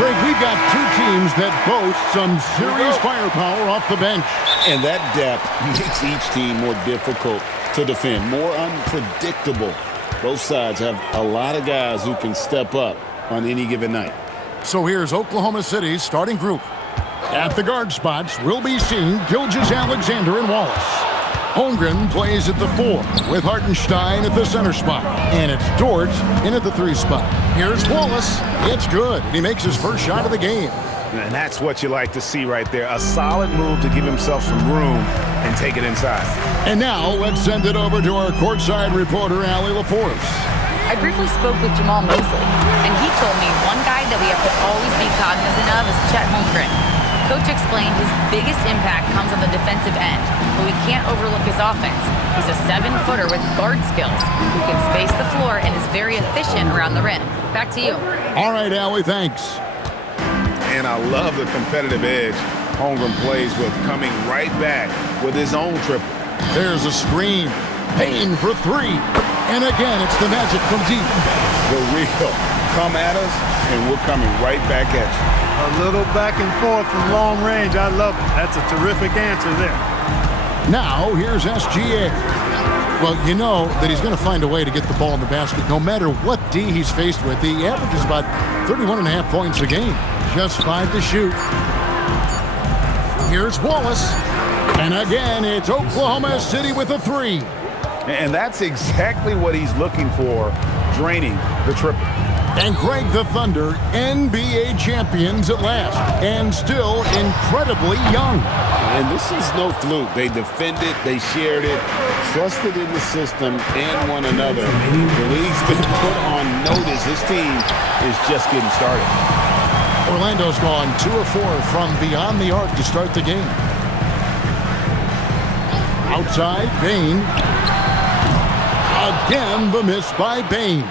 Greg, we've got two teams that boast some serious firepower off the bench. And that depth makes each team more difficult to defend, more unpredictable. Both sides have a lot of guys who can step up on any given night. So here's Oklahoma City's starting group. At the guard spots, we'll be seeing Gilgeous-Alexander and Wallace. Holmgren plays at the 4, with Hartenstein at the center spot. And it's Dort in at the 3 spot. Here's Wallace. It's good, and he makes his first shot of the game. And that's what you like to see right there. A solid move to give himself some room and take it inside. And now, let's send it over to our courtside reporter, Allie LaForce. I briefly spoke with Jamal Mosley, and he told me one guy that we have to always be cognizant of is Chet Holmgren. Coach explained his biggest impact comes on the defensive end, but we can't overlook his offense. He's a 7-footer with guard skills who can space the floor and is very efficient around the rim. Back to you. All right, Allie, thanks. And I love the competitive edge Holmgren plays with, coming right back with his own triple. There's a screen. Payne for 3. And again, it's the Magic from deep. The real. Come at us, and we're coming right back at you. A little back and forth from long range. I love it. That's a terrific answer there. Now, here's SGA. Well, you know that he's going to find a way to get the ball in the basket no matter what D he's faced with. He averages about 31.5 points a game. Just 5 to shoot. Here's Wallace. And again, it's Oklahoma City with a 3. And that's exactly what he's looking for, draining the triple. And Greg, the Thunder, NBA champions at last, and still incredibly young. And this is no fluke. They defended, they shared it, trusted in the system and one another. The league's been put on notice. This team is just getting started. Orlando's gone 2 of 4 from beyond the arc to start the game. Outside, Bane. Again, the miss by Bane.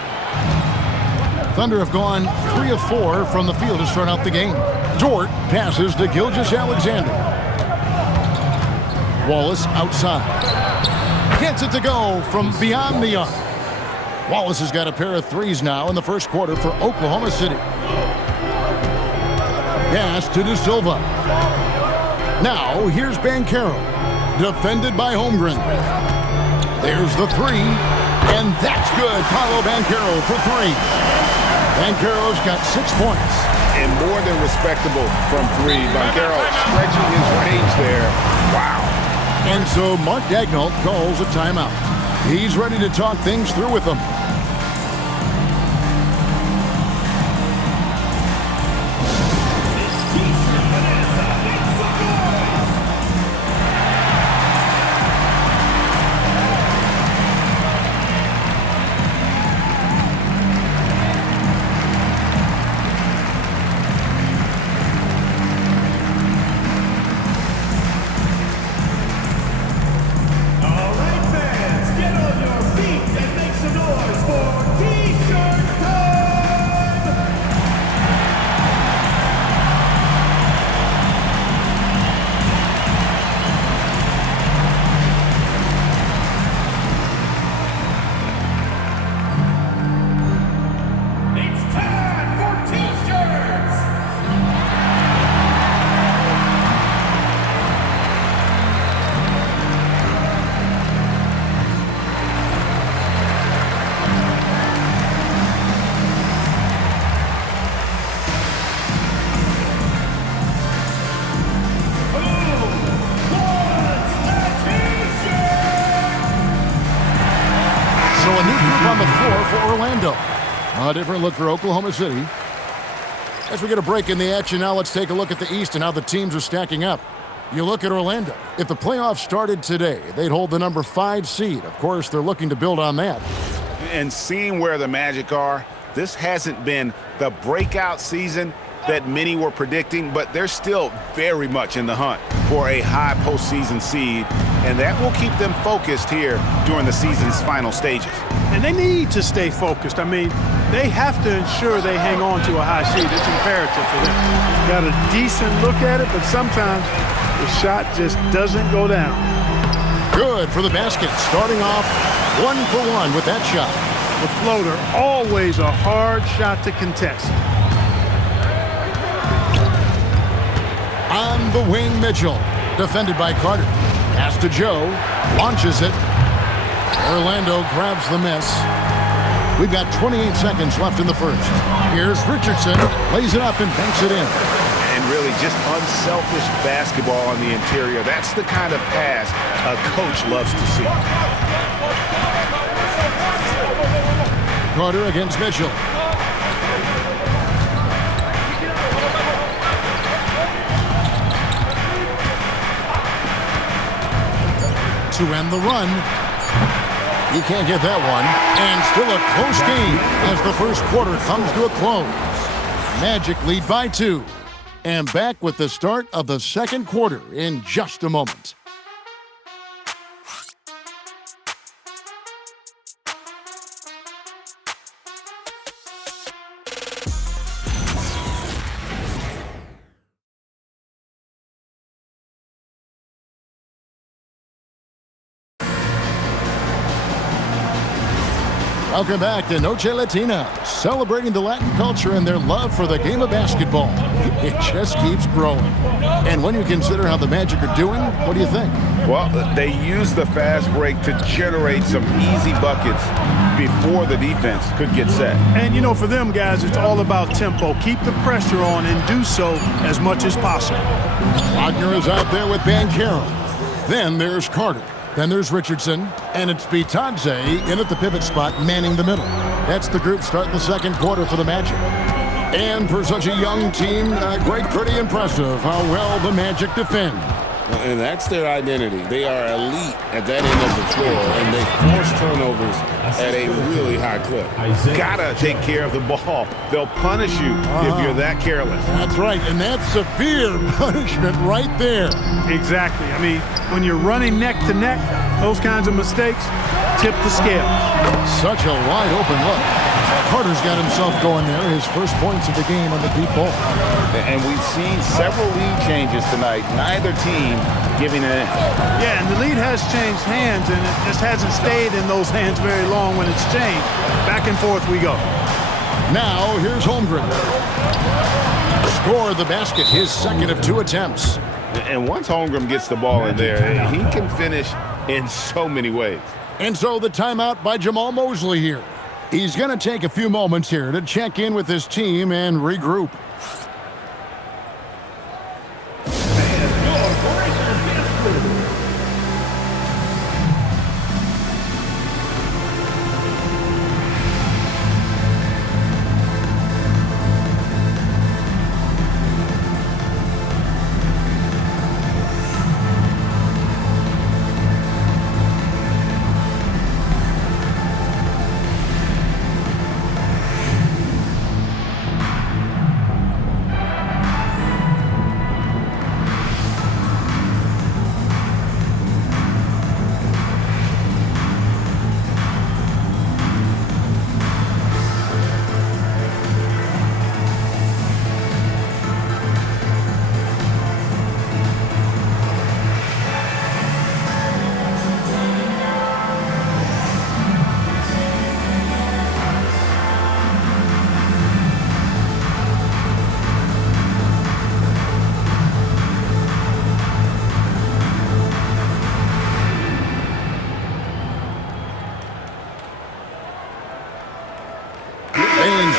Thunder have gone 3 of 4 from the field to start out the game. Dort passes to Gilgeous-Alexander. Wallace outside. Gets it to go from beyond the arc. Wallace has got a pair of 3s now in the first quarter for Oklahoma City. Pass to De Silva. Now here's Banchero. Defended by Holmgren. There's the 3. And that's good. Paolo Banchero for 3. Banchero's got 6 points. And more than respectable from 3. Banchero stretching his range there. Wow. And so Mark Daigneault calls a timeout. He's ready to talk things through with them. A different look for Oklahoma City. As we get a break in the action now, let's take a look at the East and how the teams are stacking up. You look at Orlando. If the playoffs started today, they'd hold the number 5 seed. Of course, they're looking to build on that. And seeing where the Magic are, this hasn't been the breakout season that many were predicting, but they're still very much in the hunt for a high postseason seed, and that will keep them focused here during the season's final stages. And they need to stay focused. I mean, they have to ensure they hang on to a high seed. It's imperative for them. Got a decent look at it, but sometimes the shot just doesn't go down. Good for the basket, starting off 1 for 1 with that shot. The floater, always a hard shot to contest. On the wing, Mitchell. Defended by Carter. Pass to Joe. Launches it. Orlando grabs the miss. We've got 28 seconds left in the first. Here's Richardson. Lays it up and banks it in. And really just unselfish basketball on the interior. That's the kind of pass a coach loves to see. Carter against Mitchell. To end the run. He can't get that one. And still a close game as the first quarter comes to a close. Magic lead by 2. And back with the start of the second quarter in just a moment. Welcome back to Noche Latina, celebrating the Latin culture and their love for the game of basketball. It just keeps growing. And when you consider how the Magic are doing, what do you think? Well, they use the fast break to generate some easy buckets before the defense could get set. And, you know, for them guys, it's all about tempo. Keep the pressure on and do so as much as possible. Wagner is out there with Banchero. Then there's Carter. Then there's Richardson, and it's Bitadze in at the pivot spot, manning the middle. That's the group starting the second quarter for the Magic. And for such a young team, pretty impressive how well the Magic defend. And that's their identity. They are elite at that end of the floor, and they force turnovers at a really high clip. Gotta take care of the ball. They'll punish you if you're that careless. That's right, and that's severe punishment right there. Exactly. I mean, when you're running neck to neck, those kinds of mistakes tip the scale. Such a wide open look. Carter's got himself going there, his first points of the game on the deep ball. And we've seen several lead changes tonight, neither team giving an inch. Yeah, and the lead has changed hands, and it just hasn't stayed in those hands very long when it's changed. Back and forth we go. Now, here's Holmgren. Scored the basket, his second of 2 attempts. And once Holmgren gets the ball in there, he can finish in so many ways. And so the timeout by Jamal Mosley here. He's going to take a few moments here to check in with his team and regroup.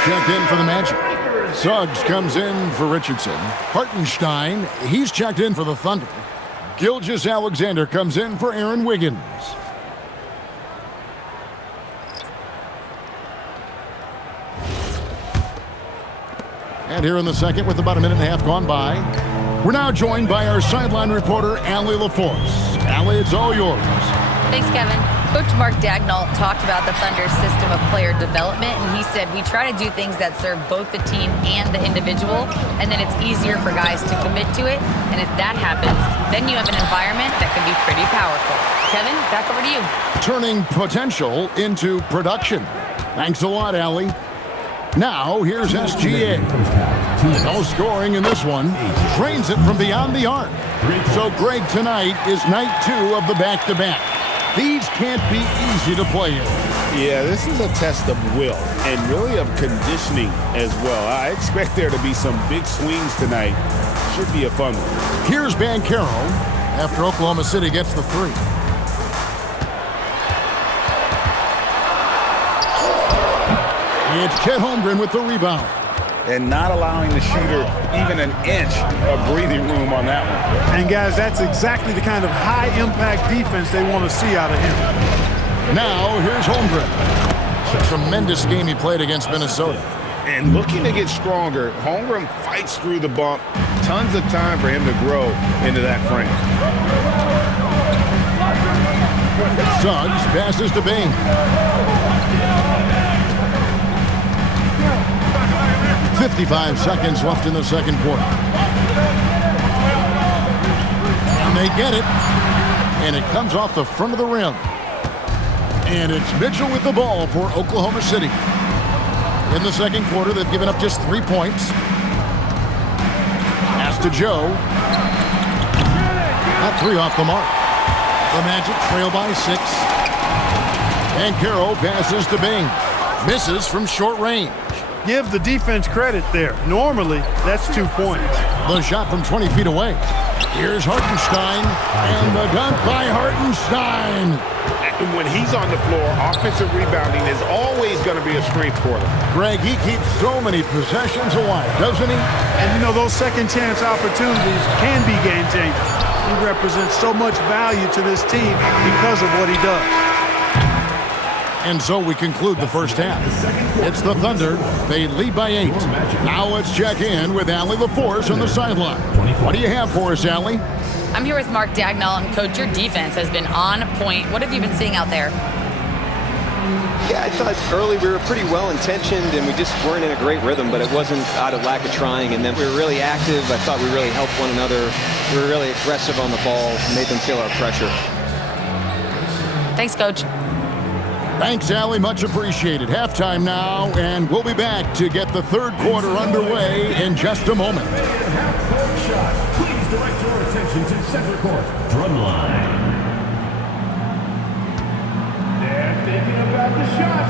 Checked in for the Magic. Suggs comes in for Richardson. Hartenstein, he's checked in for the Thunder. Gilgeous-Alexander comes in for Aaron Wiggins. And here in the second, with about a minute and a half gone by, we're now joined by our sideline reporter, Allie LaForce. Allie, it's all yours. Thanks, Kevin. Coach Mark Daigneault talked about the Thunder's system of player development, and he said, we try to do things that serve both the team and the individual, and then it's easier for guys to commit to it. And if that happens, then you have an environment that can be pretty powerful. Kevin, back over to you. Turning potential into production. Thanks a lot, Allie. Now, here's SGA. No scoring in this one. Trains it from beyond the arc. So Greg, tonight is night 2 of the back-to-back. These can't be easy to play in. Yeah, this is a test of will and really of conditioning as well. I expect there to be some big swings tonight. Should be a fun one. Here's Banchero after Oklahoma City gets the 3. It's Chet Holmgren with the rebound. And not allowing the shooter even an inch of breathing room on that one. And, guys, that's exactly the kind of high-impact defense they want to see out of him. Now, here's Holmgren. It's a tremendous game he played against Minnesota. And looking to get stronger, Holmgren fights through the bump. Tons of time for him to grow into that frame. Suggs passes to Bing. 55 seconds left in the second quarter. And they get it. And it comes off the front of the rim. And it's Mitchell with the ball for Oklahoma City. In the second quarter, they've given up just 3 points. Pass to Joe. Not 3 off the mark. The Magic trail by 6. Banchero passes to Bing. Misses from short range. Give the defense credit there. Normally, that's 2 points. The shot from 20 feet away. Here's Hartenstein, and the dunk by Hartenstein. And when he's on the floor, offensive rebounding is always going to be a strength for them. Greg, he keeps so many possessions alive, doesn't he? And, you know, those second-chance opportunities can be game-changers. He represents so much value to this team because of what he does. And so we conclude the first half. It's the Thunder. They lead by 8. Now let's check in with Allie LaForce on the sideline. What do you have for us, Allie? I'm here with Mark Dagnall, and Coach, your defense has been on point. What have you been seeing out there? Yeah, I thought early we were pretty well-intentioned, and we just weren't in a great rhythm, but it wasn't out of lack of trying. And then we were really active. I thought we really helped one another. We were really aggressive on the ball, made them feel our pressure. Thanks, Coach. Thanks, Allie. Much appreciated. Halftime now, and we'll be back to get the third quarter underway in just a moment. Please direct your attention to center court. Drumline. They're thinking about the shot.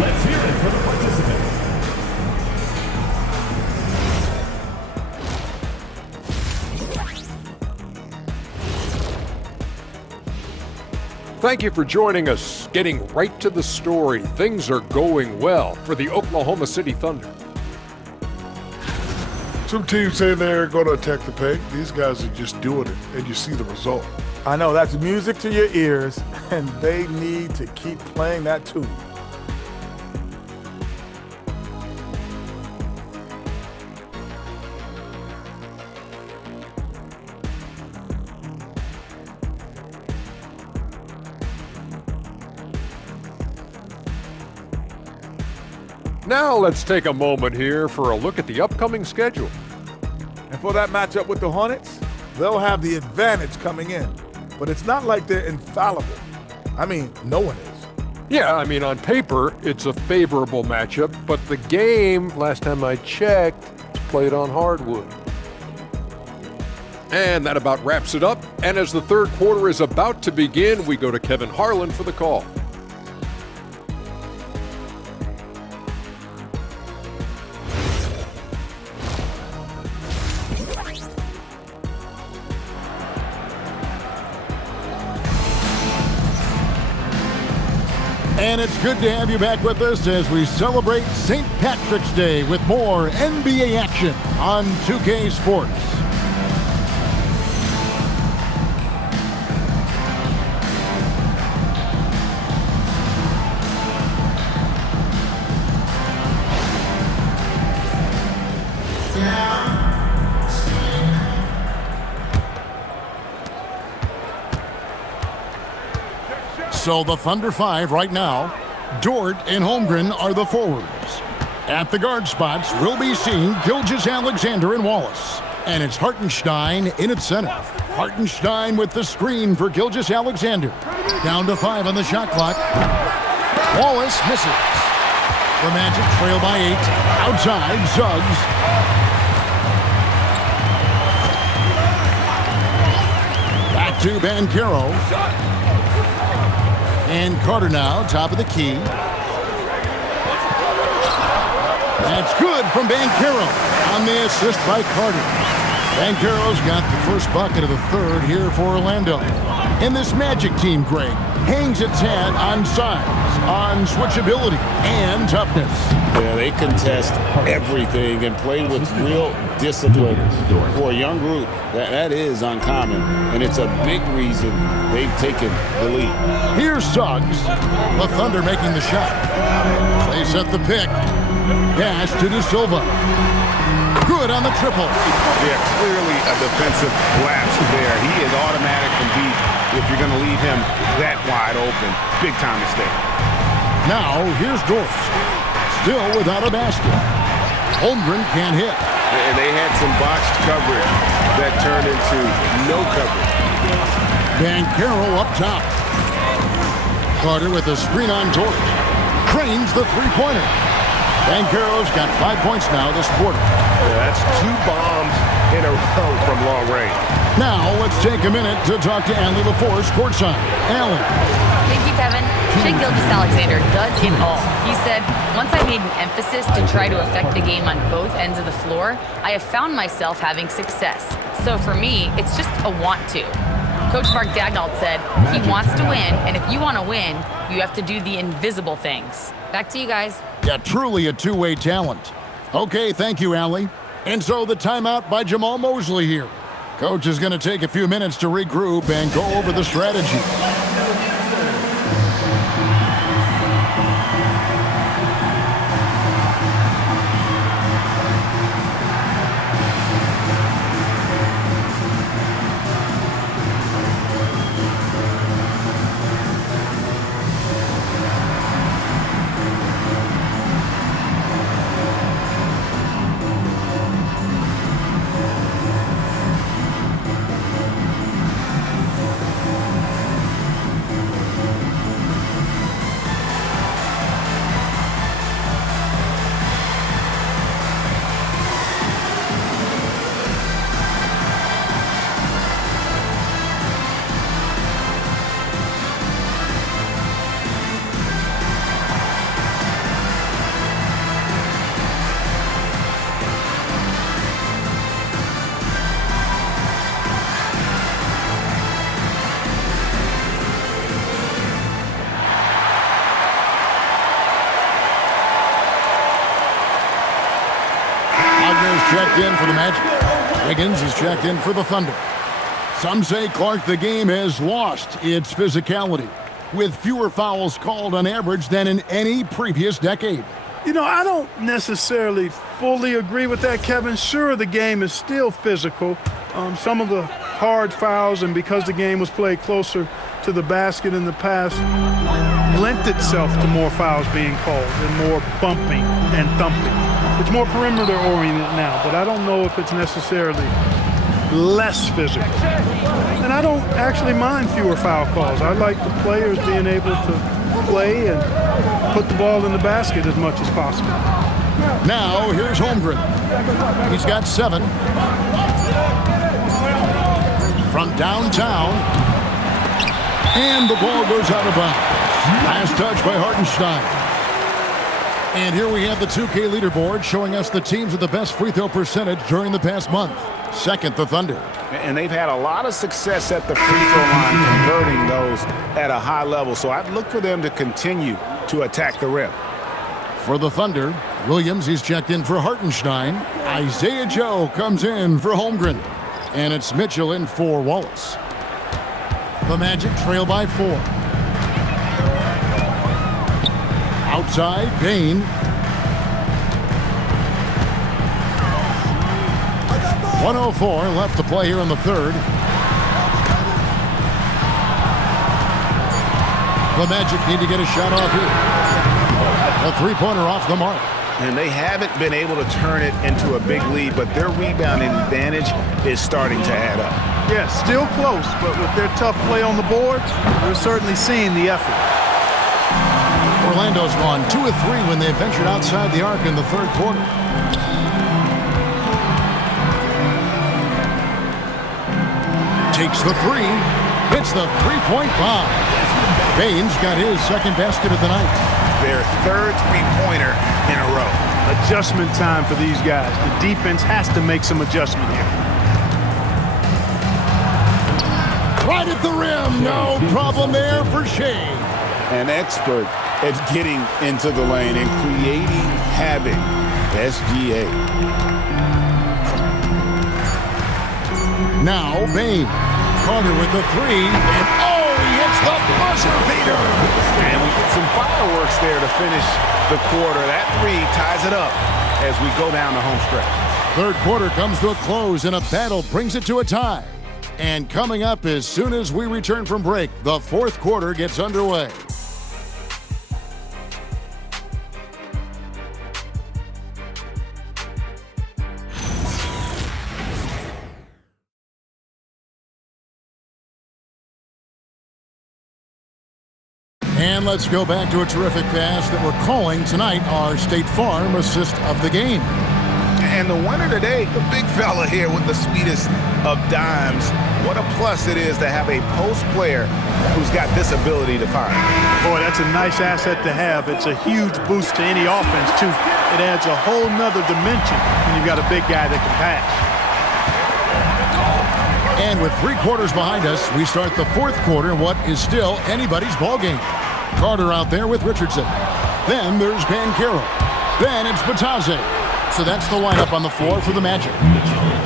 Let's hear it for the participants. Thank you for joining us. Getting right to the story, things are going well for the Oklahoma City Thunder. Some teams say they're going to attack the paint. These guys are just doing it, and you see the result. I know, that's music to your ears, and they need to keep playing that tune. Now let's take a moment here for a look at the upcoming schedule. And for that matchup with the Hornets, they'll have the advantage coming in. But it's not like they're infallible. I mean, no one is. Yeah, I mean, on paper, it's a favorable matchup, but the game, last time I checked, is played on hardwood. And that about wraps it up. And as the third quarter is about to begin, we go to Kevin Harlan for the call. And it's good to have you back with us as we celebrate St. Patrick's Day with more NBA action on 2K Sports. So the Thunder 5 right now. Dort and Holmgren are the forwards. At the guard spots, we'll be seeing Gilgeous-Alexander and Wallace. And it's Hartenstein in at center. Hartenstein with the screen for Gilgeous-Alexander. Down to 5 on the shot clock. Wallace misses. The Magic trail by 8. Outside, Suggs. Back to Banchero. And Carter now, top of the key. That's good from Banchero on the assist by Carter. Banchero's got the first bucket of the third here for Orlando. And this Magic team, Greg, hangs its hat on size, on switchability, and toughness. Yeah, they contest everything and play with real discipline. For a young group, that is uncommon, and it's a big reason they've taken the lead. Here's Suggs. The Thunder making the shot. They set the pick. Pass to De Silva. Good on the triple. Yeah, clearly a defensive lapse there. He is automatic from deep if you're going to leave him that wide open. Big time mistake. Now, here's Dort. Still without a basket. Holmgren can't hit. And they had some botched coverage that turned into no coverage. Banchero up top. Carter with a screen on Dort. Cranes the three-pointer. Banchero's got 5 points now this quarter. Yeah, that's 2 bombs in a row from long range. Now, let's take a minute to talk to Allie LaForce courtside. Allie. Thank you, Kevin. Shai Gilgeous-Alexander does it all. He said, once I made an emphasis to try to affect the game on both ends of the floor, I have found myself having success. So for me, it's just a want to. Coach Mark Daigneault said, he wants to win, and if you want to win, you have to do the invisible things. Back to you guys. Yeah, truly a two-way talent. Okay, thank you, Allie. And so the timeout by Jamal Mosley here. Coach is going to take a few minutes to regroup and go over the strategy. Checked in for the Magic. Wiggins is checked in for the Thunder. Some say, Clark, the game has lost its physicality, with fewer fouls called on average than in any previous decade. You know, I don't necessarily fully agree with that, Kevin. Sure, the game is still physical. Some of the hard fouls, and because the game was played closer to the basket in the past, lent itself to more fouls being called and more bumping and thumping. It's more perimeter-oriented now, but I don't know if it's necessarily less physical. And I don't actually mind fewer foul calls. I like the players being able to play and put the ball in the basket as much as possible. Now, here's Holmgren. He's got 7. From downtown. And the ball goes out of bounds. Last touch by Hartenstein. And here we have the 2K leaderboard showing us the teams with the best free throw percentage during the past month. Second, the Thunder. And they've had a lot of success at the free throw line, converting those at a high level. So I'd look for them to continue to attack the rim. For the Thunder, Williams, he's checked in for Hartenstein. Isaiah Joe comes in for Holmgren. And it's Mitchell in for Wallace. The Magic trail by 4. Outside, Bain. 1:04 left to play here in the third. The Magic need to get a shot off here. A three-pointer off the mark. And they haven't been able to turn it into a big lead, but their rebounding advantage is starting to add up. Yeah, still close, but with their tough play on the boards, we're certainly seeing the effort. Orlando's gone 2 of 3 when they ventured outside the arc in the third quarter. Takes the three. Hits the three-point bomb. Baines got his second basket of the night. Their third three-pointer in a row. Adjustment time for these guys. The defense has to make some adjustment here. Right at the rim. No problem there for Shea. An expert at getting into the lane and creating havoc. SGA. Now Baines. Carter with the three. And oh, he hits the buzzer beater. And we get some fireworks there to finish the quarter. That three ties it up as we go down the home stretch. Third quarter comes to a close and a battle brings it to a tie. And coming up as soon as we return from break, the fourth quarter gets underway. And let's go back to a terrific pass that we're calling tonight our State Farm assist of the game. And the winner today, the big fella here with the sweetest of dimes. What a plus it is to have a post player who's got this ability to fire. Boy, that's a nice asset to have. It's a huge boost to any offense, too. It adds a whole nother dimension when you've got a big guy that can pass. And with 3 quarters behind us, we start the fourth quarter in what is still anybody's ball game. Carter out there with Richardson. Then there's Banchero. Then it's Batadze. So that's the lineup on the floor for the Magic.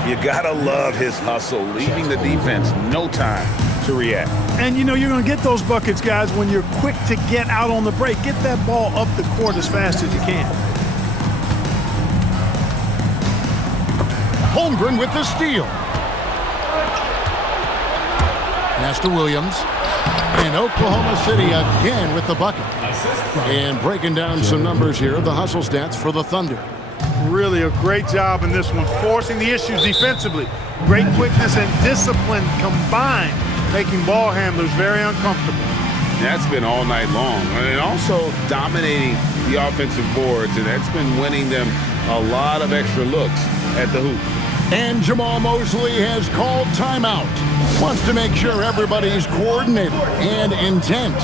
You gotta love his hustle, leaving the defense no time to react. And you know you're going to get those buckets, guys, when you're quick to get out on the break. Get that ball up the court as fast as you can. Holmgren with the steal. Pass to Williams. And Oklahoma City again with the bucket. And breaking down some numbers here, the hustle stats for the Thunder. Really a great job in this one, forcing the issues defensively. Great quickness and discipline combined, making ball handlers very uncomfortable. That's been all night long. And also dominating the offensive boards, and that's been winning them a lot of extra looks at the hoop. And Jamal Mosley has called timeout. Wants to make sure everybody's coordinated and intent.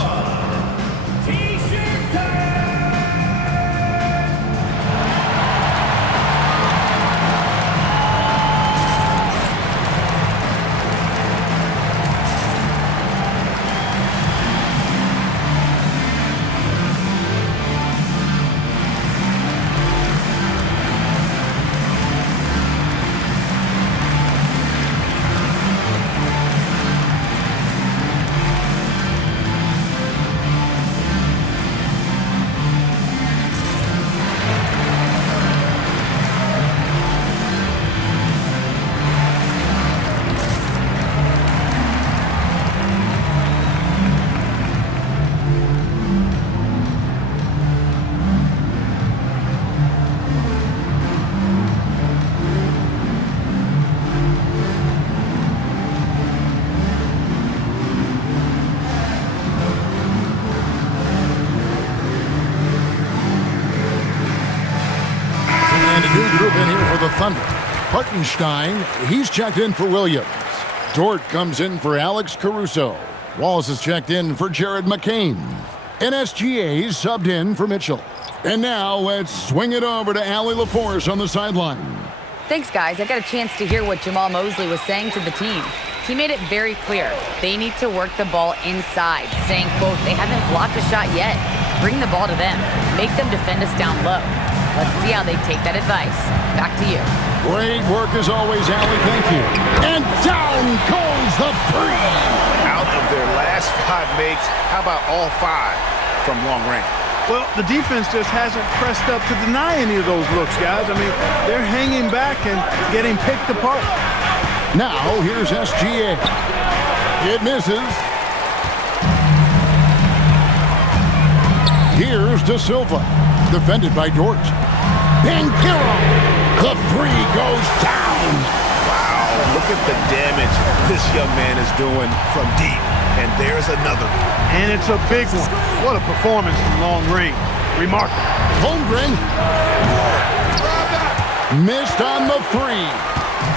Thunder. Hartenstein, he's checked in for Williams. Dort comes in for Alex Caruso. Wallace is checked in for Jared McCain. And SGA's subbed in for Mitchell. And now let's swing it over to Allie LaForce on the sideline. Thanks, guys. I got a chance to hear what Jamal Mosley was saying to the team. He made it very clear they need to work the ball inside, saying, quote, they haven't blocked a shot yet. Bring the ball to them. Make them defend us down low. Let's see how they take that advice. Back to you. Great work as always, Allie. Thank you. And down goes the three. Out of their last 5 makes, how about all 5 from long range? Well, the defense just hasn't pressed up to deny any of those looks, guys. I mean, they're hanging back and getting picked apart. Now, here's SGA. It misses. Here's De Silva. Defended by Dort. Banchero. The three goes down. Wow, look at the damage this young man is doing from deep. And there's another. And it's a big one. What a performance from long range. Remarkable. Holmgren missed on the three.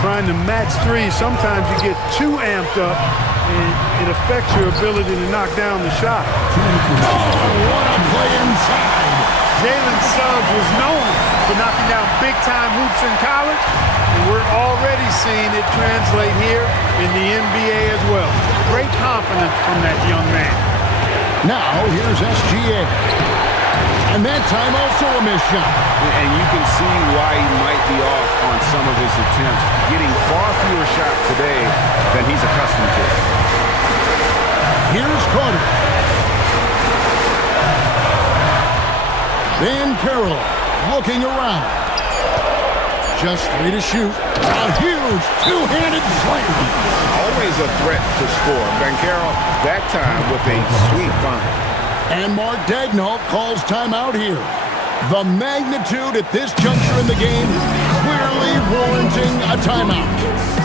Trying to match three, sometimes you get too amped up and it affects your ability to knock down the shot. What a play inside. Jalen Suggs was known for knocking down big-time hoops in college, and we're already seeing it translate here in the NBA as well. Great confidence from that young man. Now here's SGA. And that time also a missed shot. And you can see why he might be off on some of his attempts, getting far fewer shots today than he's accustomed to. Here's Carter. Van Carroll looking around. Just 3 to shoot. A huge two-handed slam. Always a threat to score. Van Carroll, that time with a sweet find. And Mark Daigneault calls timeout here. The magnitude at this juncture in the game clearly warranting a timeout.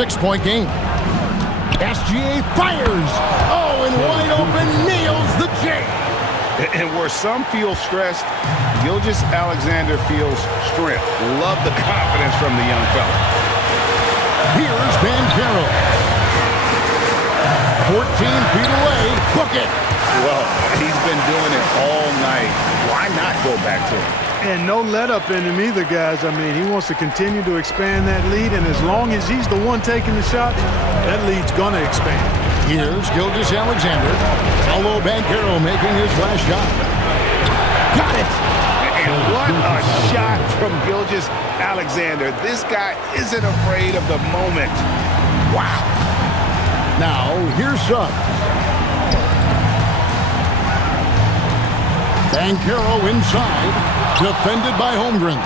Six-point game. SGA fires. Oh, and wide open, nails the J. And where some feel stressed, Gilgeous-Alexander feels strength. Love the confidence from the young fella. Here's Van Carroll. 14 feet away. Book it. Well, he's been doing it all night. Why not go back to it? And no let-up in him either, guys. I mean, he wants to continue to expand that lead, and as long as he's the one taking the shots, that lead's going to expand. Here's Gilgeous-Alexander. Paolo Banchero making his last shot. Got it! And what a shot from Gilgeous-Alexander. This guy isn't afraid of the moment. Wow. Now, here's Suggs. Banchero inside. Defended by Holmgren.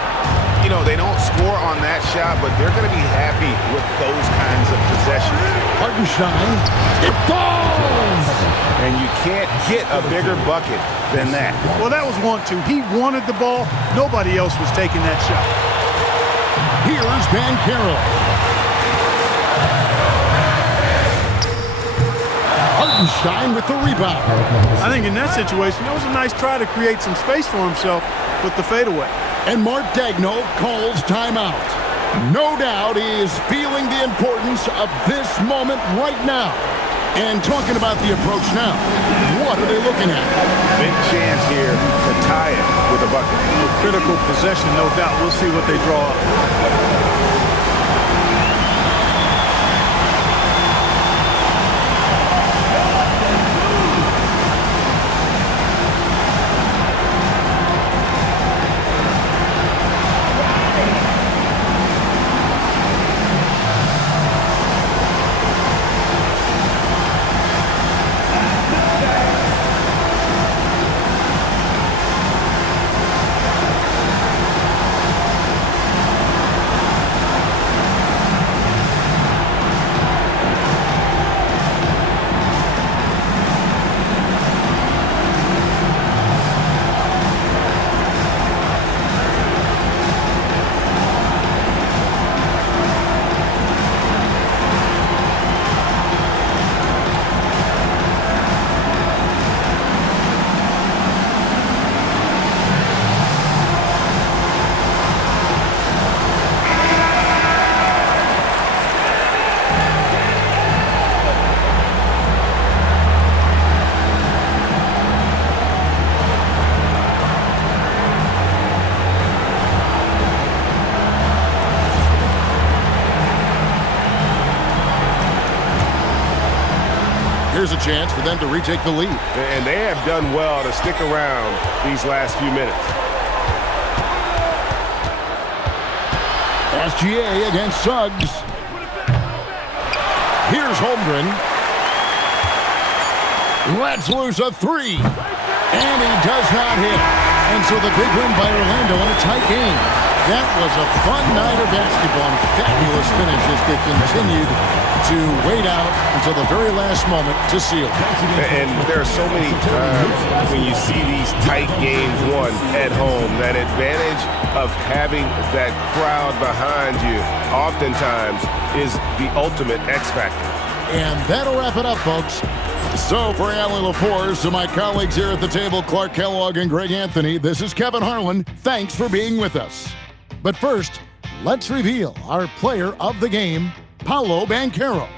You know, they don't score on that shot, but they're going to be happy with those kinds of possessions. Hartenstein. It falls! And you can't get a bigger bucket than that. Well, that was 1-2. He wanted the ball. Nobody else was taking that shot. Here's Banchero. Hartenstein with the rebound. I think in that situation, that was a nice try to create some space for himself with the fadeaway. And Mark Daigneault calls timeout. No doubt he is feeling the importance of this moment right now. And talking about the approach now, what are they looking at? Big chance here to tie it with a bucket. A critical possession, no doubt. We'll see what they draw up. Here's a chance for them to retake the lead. And they have done well to stick around these last few minutes. SGA against Suggs. Here's Holmgren. Lets loose a three. And he does not hit. And so the big win by Orlando in a tight game. That was a fun night of basketball and fabulous finish as they continued to wait out until the very last moment to seal. And there are so many times when you see these tight games won at home, that advantage of having that crowd behind you oftentimes is the ultimate X factor. And that'll wrap it up, folks. So for Allie LaForce, to my colleagues here at the table, Clark Kellogg and Greg Anthony, this is Kevin Harlan. Thanks for being with us. But first, let's reveal our player of the game, Paolo Banchero.